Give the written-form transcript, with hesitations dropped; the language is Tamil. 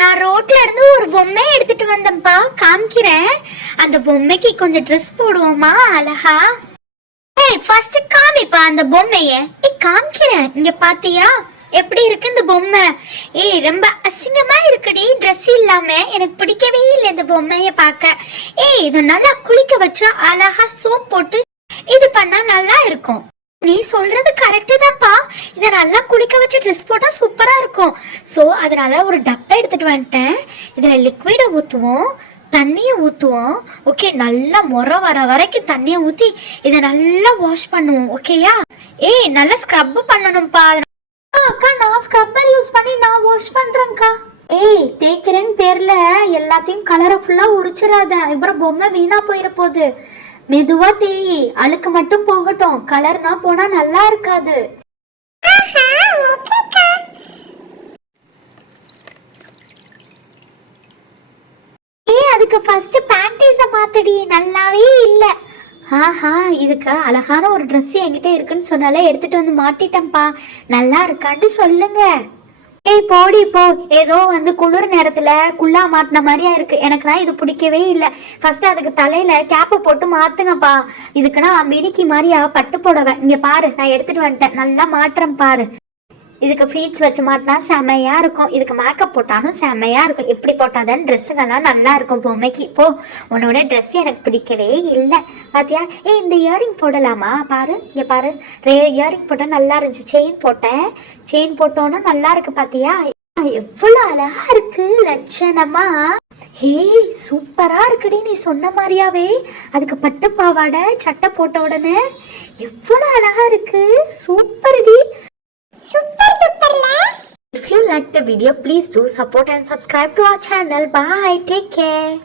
நான் ரோட்ல இருந்து ஒரு பொம்மை எடுத்துட்டு வந்தேன்ப்பா, காமிக்கிறேன். அந்த பொம்மைக்கு கொஞ்சம் ட்ரெஸ் போடுவோமா அழகா? ஏய் ஃபர்ஸ்ட் காமிப்பா அந்த பொம்மைய. காமிக்கிறேன், இங்க பாத்தியா எப்படி இருக்கு இந்த பொம்மை? ரொம்ப அசிங்கமா இருக்குடி ட்ரெஸ் இல்லாம. எனக்கு பிடிக்கவே இல்லை இந்த பொம்மைய பார்க்க. இது நல்லா குளிக்க வச்சா அழகா சோப் போட்டு இது பண்ணா நல்லா இருக்கும். நீ சொல்றது கரெக்டு தான்ப்பா. இதை நல்லா குளிக்க வச்சு ட்ரெஸ் போட்டா சூப்பரா இருக்கும். ஸோ அதனால ஒரு டப்பை எடுத்துட்டு வந்துட்டேன். இதுல லிக்விடை ஊற்றுவோம், தண்ணியை ஊற்றுவோம். ஓகே, நல்லா முறை வர வரைக்கும் தண்ணியை ஊற்றி இதை நல்லா வாஷ் பண்ணுவோம். ஓகேயா? நல்லா ஸ்க்ரப் பண்ணணும்ப்பா. அக்கா, நான் ஸ்க்ரப்பர் யூஸ் பண்ணி நான் வாஷ் பண்றேன்க்கா. தேய்க்கிறேன்னு பேர்ல எல்லாத்தையும் கலரை ஃபுல்லா உரிச்சிடாத, அப்புறம் பொம்மை வீணா போயிட போகுது. மெதுவா தேய், அழுக்கு மட்டும் போகட்டும். கலர்னா போனா நல்லா இருக்காது. அதுக்கு ஃபர்ஸ்ட் பேண்டீஸ மாத்தடி, நல்லாவே இல்ல. இதுக்கு அழகான ஒரு ட்ரெஸ் என்கிட்ட இருக்குன்னு சொன்னாலே எடுத்துட்டு வந்து மாட்டிட்டேன்ப்பா. நல்லா இருக்கான்னு சொல்லுங்க. போடி போ. ஏதோ குளிர் நேரத்துல குள்ளா மாட்டின மாதிரியா இருக்கு. எனக்குனா இது பிடிக்கவே இல்லை. ஃபர்ஸ்ட் அதுக்கு தலையில கேப்பை போட்டு மாத்துங்கப்பா. இதுக்குன்னா மினிக்கி மாதிரியா பட்டு போடவை. இங்க பாரு, நான் எடுத்துட்டு வந்துட்டேன். நல்லா மாட்டுறேன் பாரு. இதுக்கு ஃபீட்ஸ் வச்சு மாட்டினா செமையா இருக்கும். இதுக்கு மேக்கப் போட்டாலும் செமையா இருக்கும். எப்படி போட்டாதான் ட்ரெஸ்ஸுங்கெல்லாம் நல்லா இருக்கும் பொம்மைக்கு. போ, உன்னோட ட்ரெஸ் எனக்கு பிடிக்கவே இல்லை. பாத்தியா? இந்த இயரிங் போடலாமா? பாரு, இங்க பாரு. இயரிங் போட்டால் நல்லா இருந்துச்சு. செயின் போட்டேன். செயின் போட்டோன்னா நல்லா இருக்கு. பாத்தியா எவ்வளவு அழகா இருக்கு லட்சணமா? சூப்பரா இருக்குடி, நீ சொன்ன மாதிரியாவே. அதுக்கு பட்டு பாவாடை சட்டை போட்ட உடனே எவ்வளவு அழகா இருக்கு. சூப்பர்டி. If you like the video, please do support and subscribe to our channel. Bye. Take care.